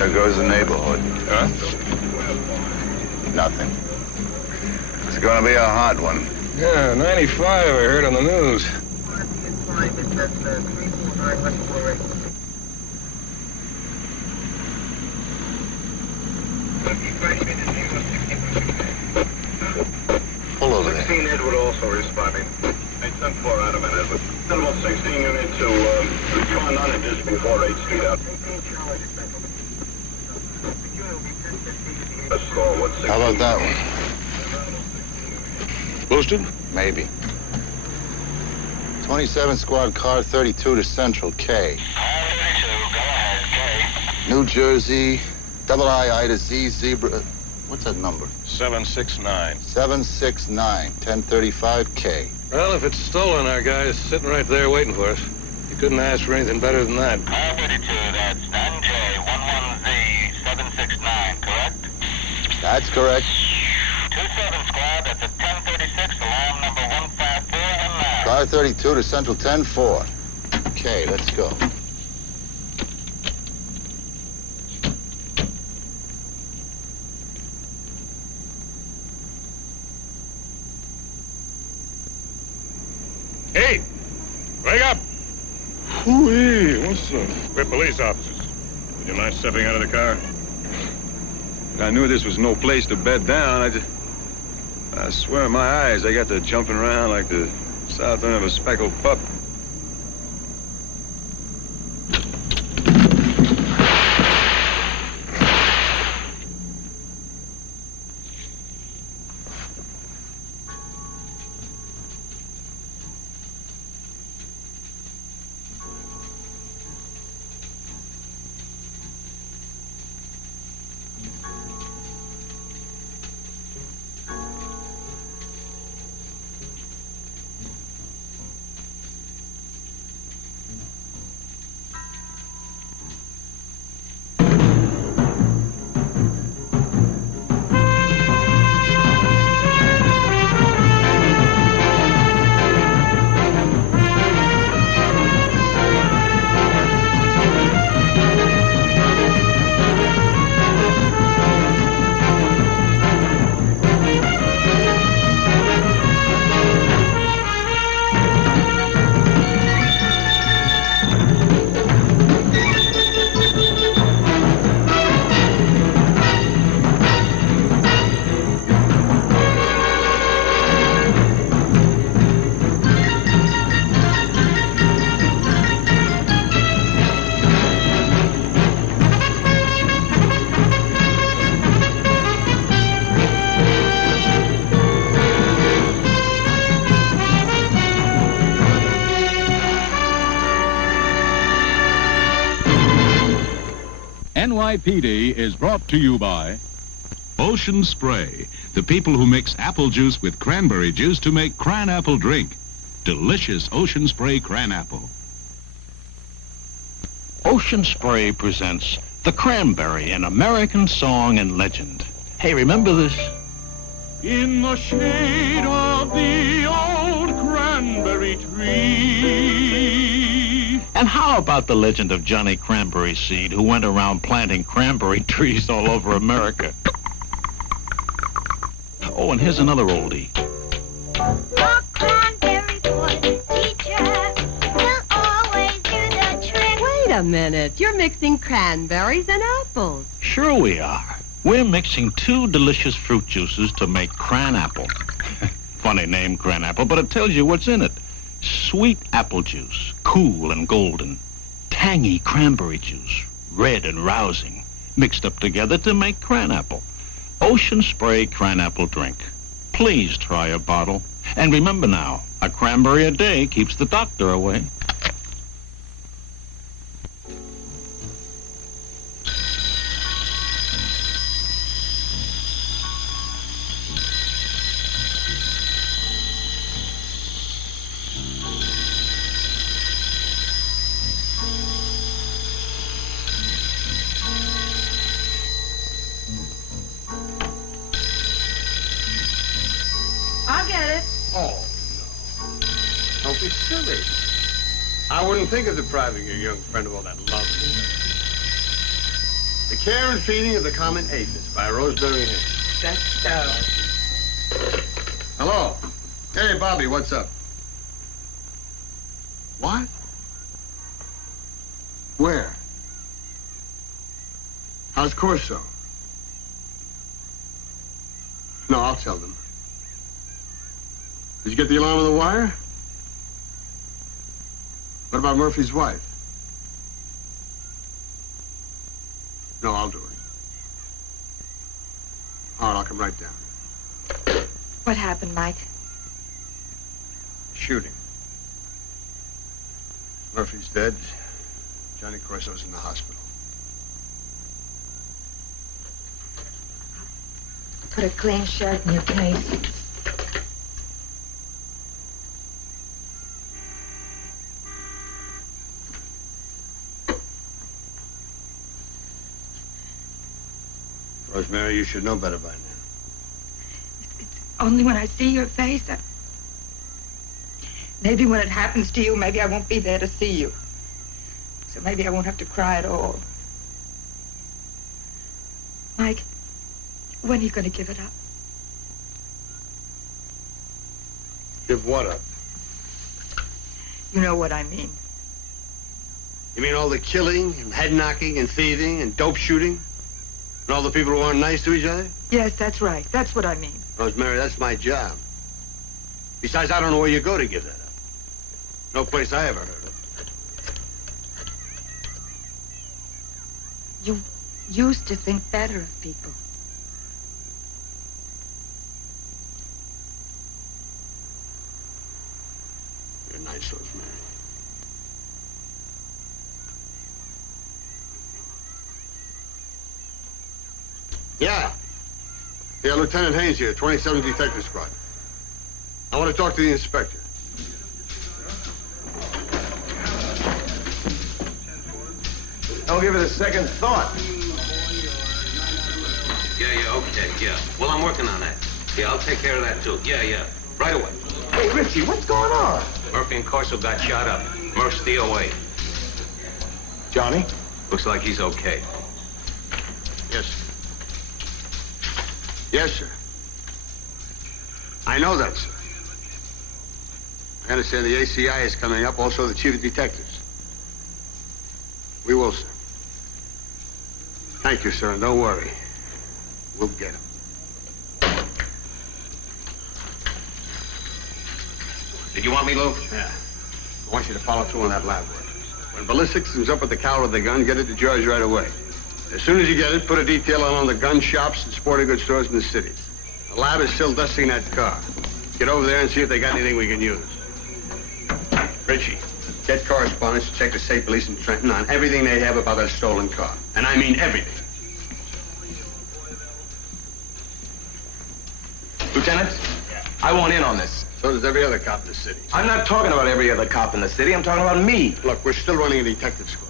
There goes the neighborhood. Huh? Nothing. It's gonna be a hot one. Yeah, 95, I heard on the news. Pull over there. 16 Edward also responding. 874 out of an Edward. Level 16 unit to Tron on just before 8th Street out. How about that one? Boosted? Maybe. 27 squad car 32 to Central K. Car 32, go ahead, K. New Jersey, double I to Z, Zebra. What's that number? 769. 769, 1035 K. Well, if it's stolen, our guy's sitting right there waiting for us. You couldn't ask for anything better than that. Car 32, that's NJ11Z 769, correct? That's correct. 27 squad, that's at 1036, alarm number 154, and now. Car 32 to Central 10-4. Okay, let's go. Hey! Wake up! Hooey, what's up? We're police officers. Would you mind stepping out of the car? I knew this was no place to bed down. I swear my eyes, they got to jumping around like the south end of a speckled pup. NYPD is brought to you by Ocean Spray, the people who mix apple juice with cranberry juice to make cran apple drink. Delicious Ocean Spray cran apple. Ocean Spray presents The Cranberry, an American song and legend. Hey, remember this? In the shade of the old cranberry tree. And how about the legend of Johnny Cranberry Seed, who went around planting cranberry trees all over America? Oh, and here's another oldie. The cranberry boy, teacher, will always do the trick. Wait a minute. You're mixing cranberries and apples. Sure we are. We're mixing two delicious fruit juices to make cran apple. Funny name, cran apple, but it tells you what's in it. Sweet apple juice, cool and golden. Tangy cranberry juice, red and rousing, mixed up together to make cran apple. Ocean Spray cran apple drink. Please try a bottle. And remember now, a cranberry a day keeps the doctor away. I'll get it. Oh, no. Don't be silly. I wouldn't think of depriving your young friend of all that love. The Care and Feeding of the Common Aphids by Rosemary Hayes. That's so. Hello. Hey, Bobby, what's up? What? Where? How's Corso? No, I'll tell them. Did you get the alarm on the wire? What about Murphy's wife? No, I'll do it. All right, I'll come right down. What happened, Mike? Shooting. Murphy's dead. Johnny Corso's in the hospital. Put a clean shirt in your case. Rosemary, you should know better by now. Only when I see your face, maybe when it happens to you, maybe I won't be there to see you. So maybe I won't have to cry at all. Mike, when are you going to give it up? Give what up? You know what I mean. You mean all the killing and head knocking and thieving and dope shooting? And all the people who aren't nice to each other? Yes, that's right. That's what I mean. Rosemary, that's my job. Besides, I don't know where you go to give that up. No place I ever heard of. You used to think better of people. You're nice, Rosemary. Yeah. Yeah, Lieutenant Haynes here, 27th Detective Squad. I want to talk to the inspector. Don't give it a second thought. Yeah, okay, yeah. Well, I'm working on that. Yeah, I'll take care of that, too. Yeah, right away. Hey, Richie, what's going on? Murphy and Corso got shot up. Murph's DOA. Johnny? Looks like he's okay. Yes, sir. Yes, sir. I know that, sir. I understand the ACI is coming up, also the Chief of Detectives. We will, sir. Thank you, sir, and don't worry. We'll get him. Did you want me, Lou? Yeah. I want you to follow through on that lab work. When ballistics comes up with the caliber of the gun, get it to George right away. As soon as you get it, put a detail on the gun shops and sporting goods stores in the city. The lab is still dusting that car. Get over there and see if they got anything we can use. Richie, get correspondence to check the state police in Trenton on everything they have about that stolen car. And I mean everything. Lieutenant, I want in on this. So does every other cop in the city. I'm not talking about every other cop in the city. I'm talking about me. Look, we're still running a detective squad.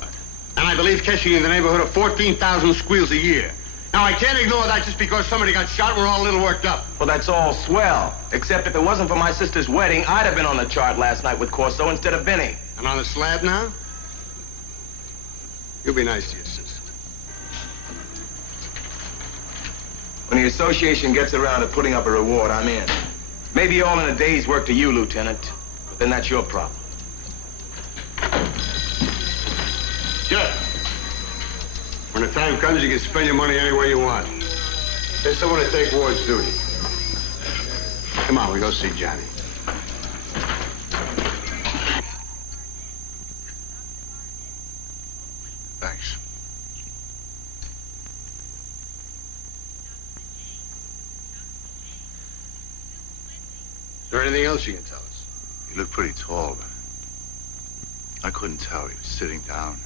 And I believe catching in the neighborhood of 14,000 squeals a year. Now, I can't ignore that just because somebody got shot. We're all a little worked up. Well, that's all swell. Except if it wasn't for my sister's wedding, I'd have been on the chart last night with Corso instead of Benny. And on the slab now? You'll be nice to your sister. When the association gets around to putting up a reward, I'm in. Maybe all in a day's work to you, Lieutenant. But then that's your problem. Yeah. When the time comes, you can spend your money any way you want. There's someone to take ward's duty. Come on, we go see Johnny. Thanks. Is there anything else you can tell us? He looked pretty tall, but I couldn't tell. He was sitting down.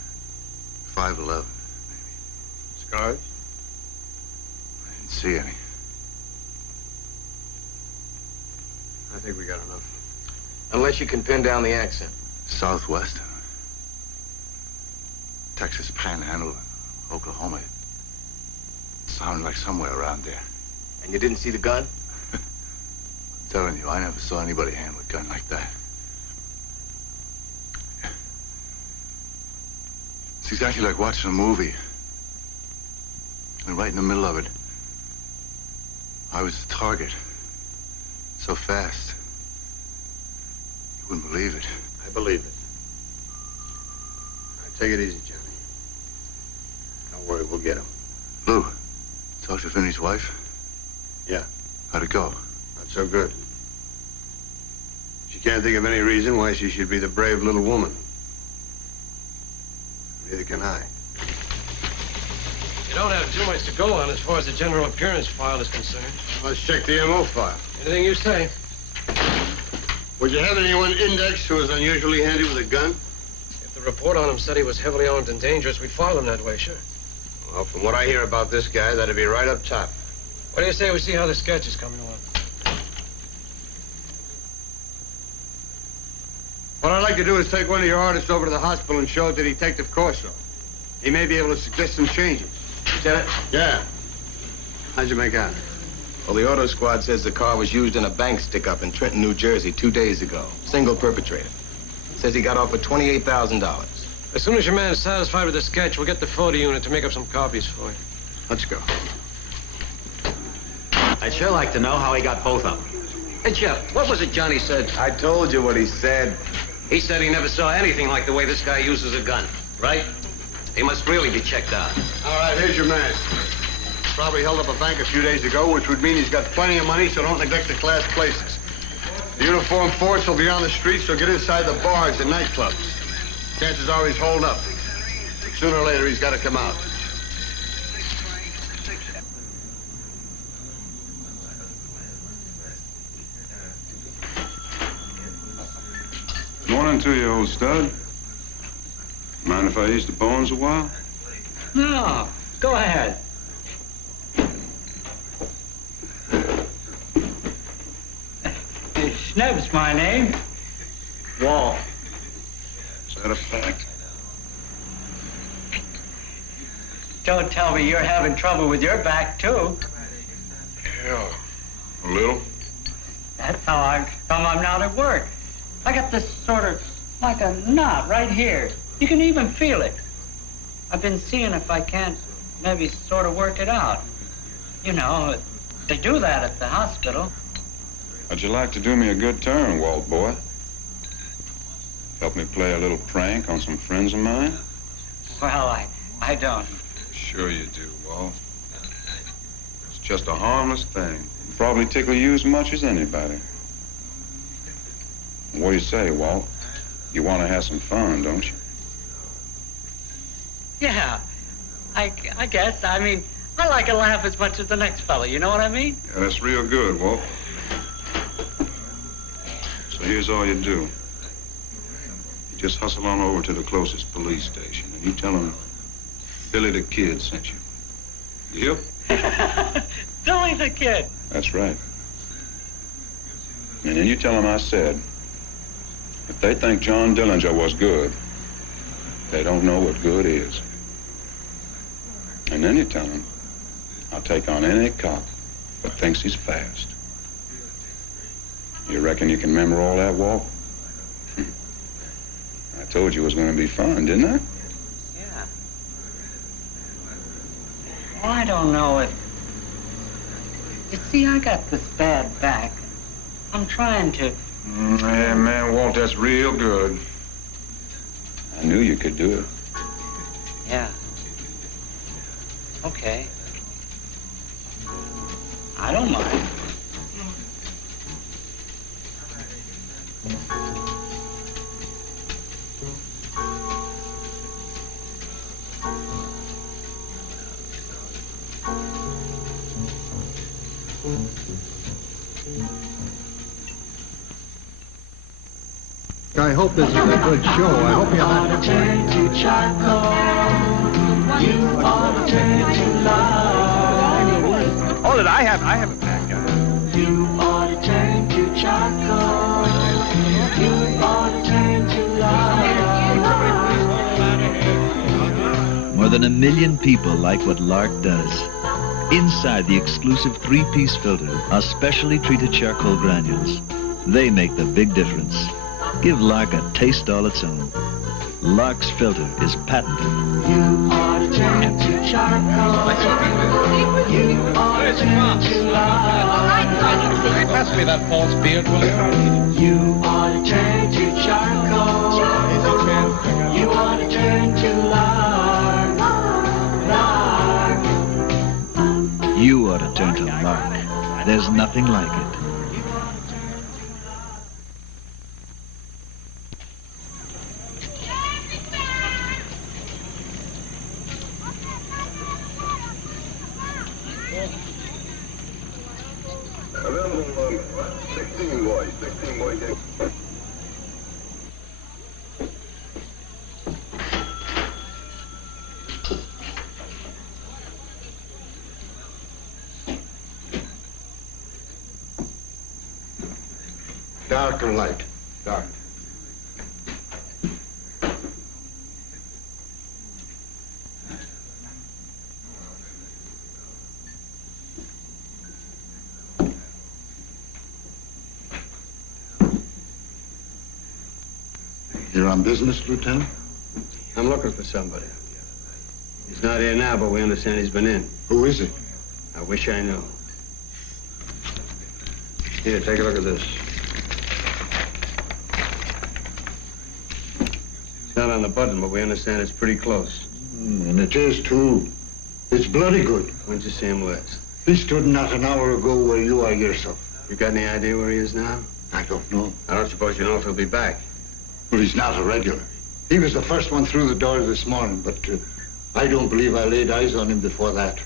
5'11", maybe. Scars? I didn't see any. I think we got enough. Unless you can pin down the accent. Southwest. Texas Panhandle, Oklahoma. It sounded like somewhere around there. And you didn't see the gun? I'm telling you, I never saw anybody handle a gun like that. It's exactly like watching a movie. And right in the middle of it, I was the target. So fast. You wouldn't believe it. I believe it. All right, take it easy, Johnny. Don't worry, we'll get him. Lou, talk to Vinny's wife? Yeah. How'd it go? Not so good. She can't think of any reason why she should be the brave little woman. Neither can I. You don't have too much to go on as far as the general appearance file is concerned. Let's check the MO file. Anything you say. Would you have anyone indexed who was unusually handy with a gun? If the report on him said he was heavily armed and dangerous, we'd file him that way, sure. Well, from what I hear about this guy, that'd be right up top. What do you say we see how the sketch is coming along? What I'd like to do is take one of your artists over to the hospital and show it to Detective Corso. He may be able to suggest some changes. Lieutenant? Yeah. How'd you make out? Well, the auto squad says the car was used in a bank stick-up in Trenton, New Jersey 2 days ago. Single perpetrator. Says he got off with $28,000. As soon as your man is satisfied with the sketch, we'll get the photo unit to make up some copies for you. Let's go. I'd sure like to know how he got both of them. Hey, Jeff, what was it Johnny said? I told you what he said. He said he never saw anything like the way this guy uses a gun, right? He must really be checked out. All right, here's your man. Probably held up a bank a few days ago, which would mean he's got plenty of money, so don't neglect the class places. The uniformed force will be on the streets, so get inside the bars and nightclubs. Chances are he's holed up. Sooner or later, he's got to come out. Morning to you, old stud. Mind if I ease the bones a while? No, go ahead. Snub's my name. Wall. Is that a fact? Don't tell me you're having trouble with your back, too. Yeah, a little. That's how I'm not at work. I got this sort of like a knot right here. You can even feel it. I've been seeing if I can't maybe sort of work it out. You know, they do that at the hospital. How'd you like to do me a good turn, Walt boy? Help me play a little prank on some friends of mine? Well, I don't. Sure you do, Walt. It's just a harmless thing. It'll probably tickle you as much as anybody. What do you say, Walt? You want to have some fun, don't you? Yeah, I guess. I mean, I like a laugh as much as the next fellow. You know what I mean? Yeah, that's real good, Walt. So here's all you do. You just hustle on over to the closest police station, and you tell them Billy the Kid sent you. You hear? Billy the Kid. That's right. And then you tell them I said, if they think John Dillinger was good, they don't know what good is. And then you tell them, I'll take on any cop that thinks he's fast. You reckon you can remember all that, Walt? I told you it was going to be fun, didn't I? Yeah. Well, I don't know if... You see, I got this bad back. I'm trying to... Yeah, man, Walt, that's real good. I knew you could do it. Yeah. Okay. I don't mind. I hope this is a good show. I hope you're not... Turn to charcoal. You ought to turn to love. Hold it, I have a pack, guy. You ought to turn to charcoal. You ought to turn to love. More than 1 million people like what Lark does. Inside the exclusive 3-piece filter are specially treated charcoal granules. They make the big difference. Give Lark a taste all its own. Lark's filter is patented. You ought to turn to charcoal. You ought to turn to lard. Pass me that false beard, will you? You ought to turn to charcoal. You ought to turn to lard. Lard. You ought to turn to Lark. There's nothing like it. Available 16 boys. 16 boys. Dark or light? Dark. You're on business, Lieutenant? I'm looking for somebody. He's not here now, but we understand he's been in. Who is he? I wish I knew. Here, take a look at this. It's not on the button, but we understand it's pretty close. And it is, too. It's bloody good. When'd you see him last? He stood not an hour ago where you are yourself. You got any idea where he is now? I don't know. I don't suppose you know if he'll be back. Well, he's not a regular. He was the first one through the door this morning, but I don't believe I laid eyes on him before that.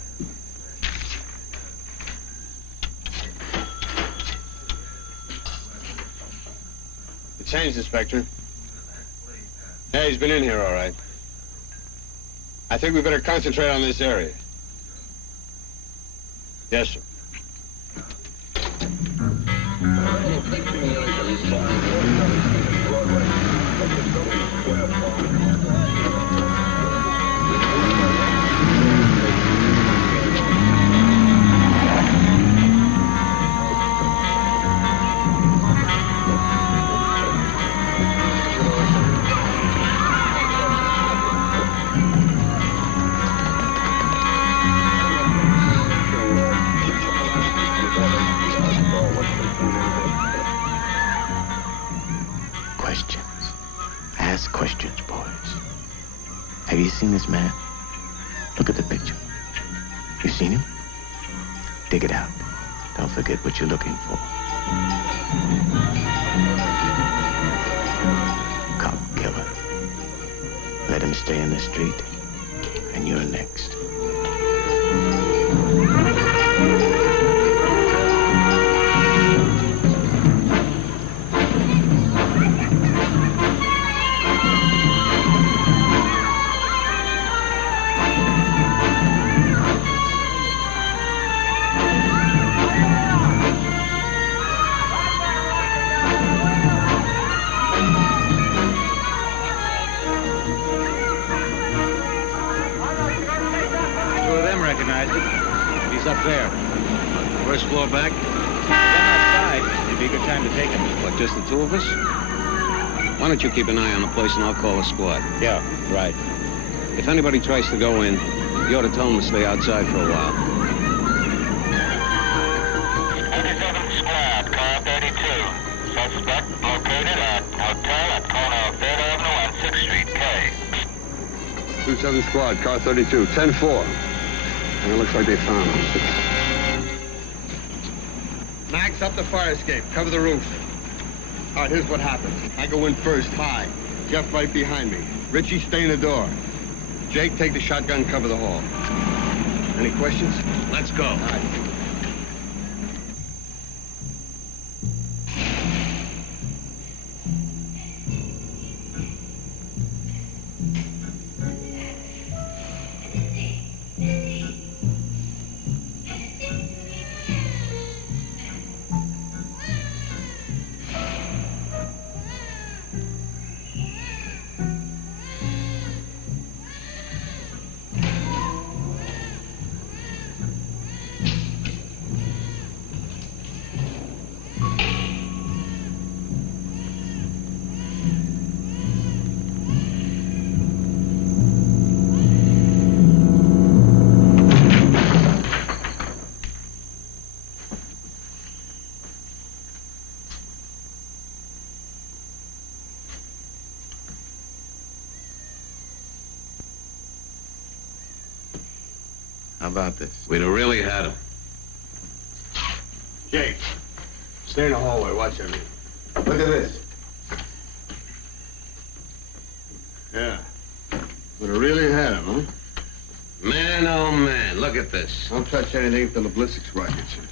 The change, Inspector. Yeah, he's been in here, all right. I think we better concentrate on this area. Yes, sir. Questions. Ask questions, boys. Have you seen this man? Look at the picture. You seen him? Dig it out. Don't forget what you're looking for. Cop killer. Let him stay in the street, and you're next. Up there. First floor back. Then outside. It'd be a good time to take him. What, just the two of us? Why don't you keep an eye on the place and I'll call a squad? Yeah, right. If anybody tries to go in, you ought to tell them to stay outside for a while. 27th squad, car 32. Suspect located at hotel at corner 3rd Avenue and 6th Street, K. 27 squad, car 32, 10-4. And it looks like they found him. Max, up the fire escape. Cover the roof. All right, here's what happens. I go in first, high. Jeff right behind me. Richie, stay in the door. Jake, take the shotgun, cover the hall. Any questions? Let's go. All right. How about this? We'd have really had him. Jake, stay in the hallway. Watch everything. Look at this. Yeah. Would have really had him, huh? Man, oh, man, look at this. Don't touch anything until the ballistics squad gets here.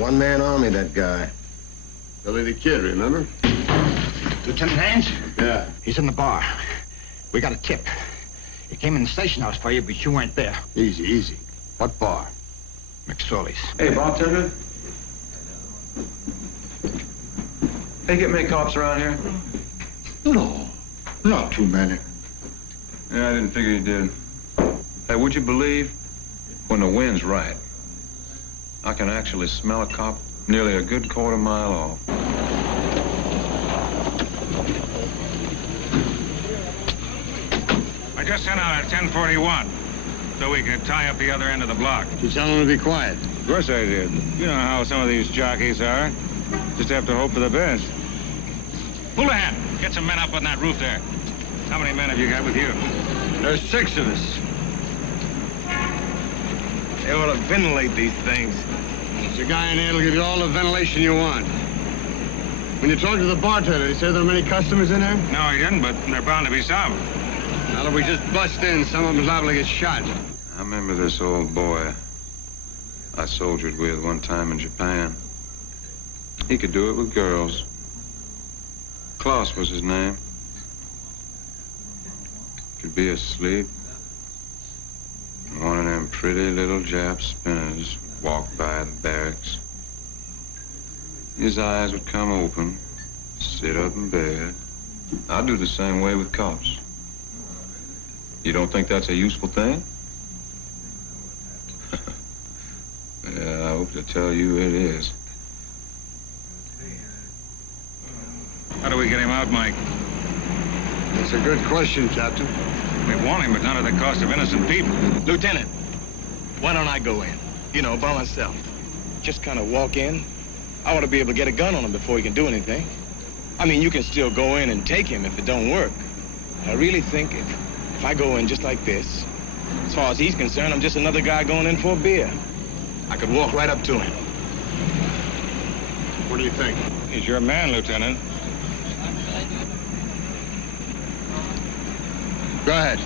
One-man army, that guy. Billy the Kid, remember? Lieutenant Haynes? Yeah. He's in the bar. We got a tip. He came in the station house for you, but you weren't there. Easy, easy. What bar? McSorley's. Hey, bartender. Hey, get many cops around here? No, not too many. Yeah, I didn't figure you did. Hey, would you believe when the wind's right, I can actually smell a cop nearly a good quarter-mile off. I just sent out a 1041 so we could tie up the other end of the block. You tell them to be quiet. Of course I did. You know how some of these jockeys are. Just have to hope for the best. Pull ahead. Get some men up on that roof there. How many men have you got with you? There's 6 of us. They ought to ventilate these things. There's a guy in there that'll give you all the ventilation you want. When you talk to the bartender, did he say there were many customers in there? No, he didn't, but there are bound to be some. Now, if we just bust in, some of them's liable to get shot. I remember this old boy I soldiered with one time in Japan. He could do it with girls. Klaus was his name. Could be asleep. One of them pretty little Jap spinners would walk by the barracks. His eyes would come open, sit up in bed. I'd do the same way with cops. You don't think that's a useful thing? Yeah, I hope to tell you it is. How do we get him out, Mike? That's a good question, Captain. We want him, but not at the cost of innocent people. Lieutenant, why don't I go in? You know, by myself. Just kind of walk in. I want to be able to get a gun on him before he can do anything. I mean, you can still go in and take him if it don't work. I really think if I go in just like this, as far as he's concerned, I'm just another guy going in for a beer. I could walk right up to him. What do you think? He's your man, Lieutenant. Go ahead.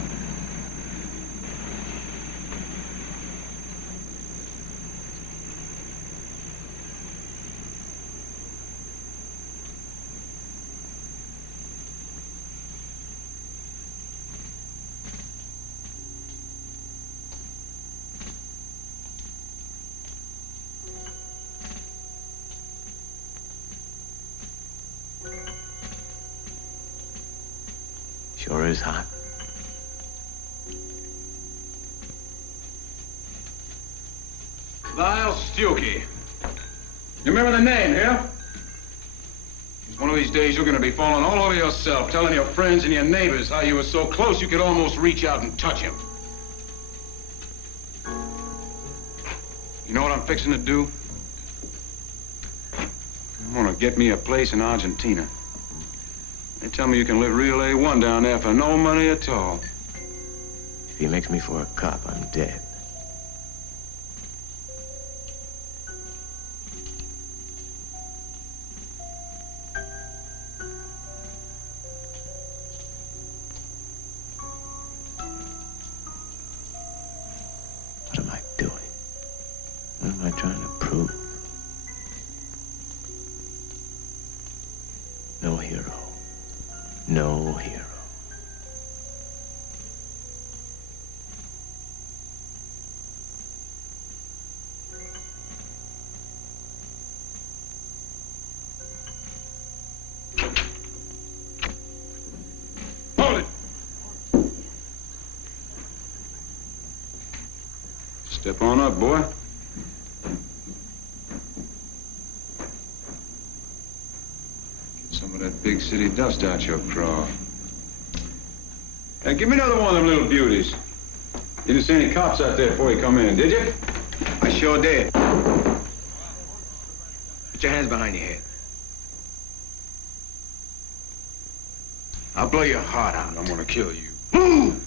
Sure is hot. Lyle Stuckey. You remember the name, yeah? One of these days you're going to be falling all over yourself, telling your friends and your neighbors how you were so close you could almost reach out and touch him. You know what I'm fixing to do? I'm going to get me a place in Argentina. They tell me you can live real A1 down there for no money at all. If he makes me for a cop, I'm dead. What am I doing? What am I trying to prove? No hero. No hero. Hold it! Step on up, boy. Some of that big city dust out your craw. Hey, give me another one of them little beauties. You didn't see any cops out there before you come in, did you? I sure did. Put your hands behind your head. I'll blow your heart out. I'm gonna kill you. Move!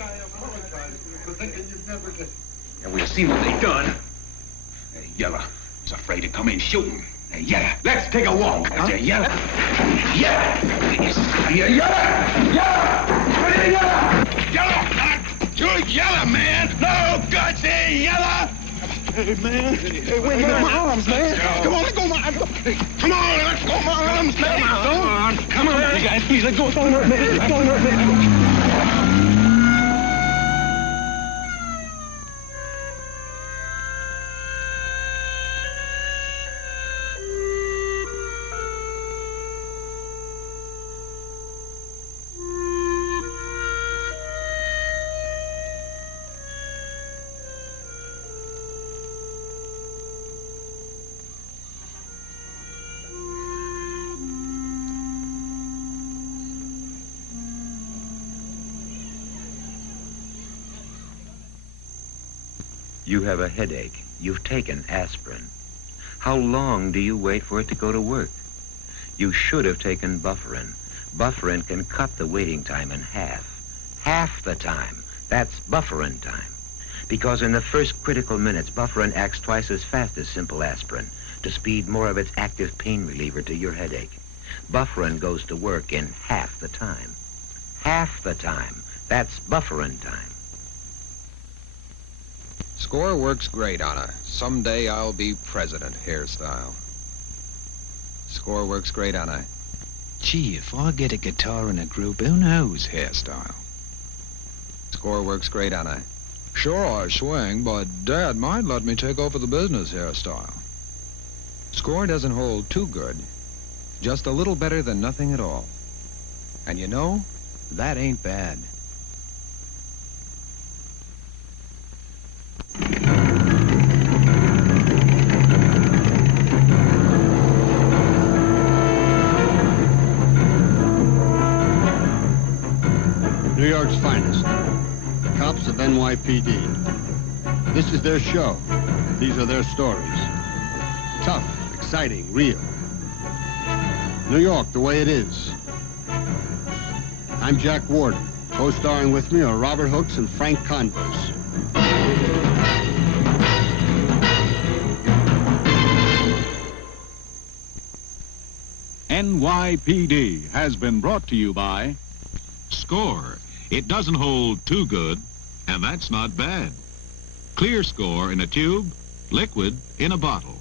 I apologize for thinking you'd never get... And we'll see what they done. Hey, Yeller was afraid to come in shooting. Hey, Yeller, let's take a walk. Huh? Yeller. Yeller! Yeller! Yeller! Yeller! You're Yeller, man! No guts, hey, Yeller! Hey, man. Hey, wait, my arms, man. Come on, let go my arms. Come on, let's go my arms, man. Come on. You guys, please, let go. Don't hurt me. Don't hurt me. You have a headache. You've taken aspirin. How long do you wait for it to go to work? You should have taken Bufferin. Bufferin can cut the waiting time in half. Half the time. That's Bufferin time. Because in the first critical minutes, Bufferin acts twice as fast as simple aspirin to speed more of its active pain reliever to your headache. Bufferin goes to work in half the time. Half the time. That's Bufferin time. Score works great on a someday I'll be president hairstyle. Score works great on a gee, if I get a guitar in a group, who knows hairstyle. Score works great on a sure I swing, but Dad might let me take over the business hairstyle. Score doesn't hold too good, just a little better than nothing at all. And you know, that ain't bad. New York's finest, the cops of NYPD. This is their show. These are their stories. Tough, exciting, real. New York the way it is. I'm Jack Warden. Co-starring with me are Robert Hooks and Frank Converse. NYPD has been brought to you by Score. It doesn't hold too good, and that's not bad. Clear Score in a tube, liquid in a bottle.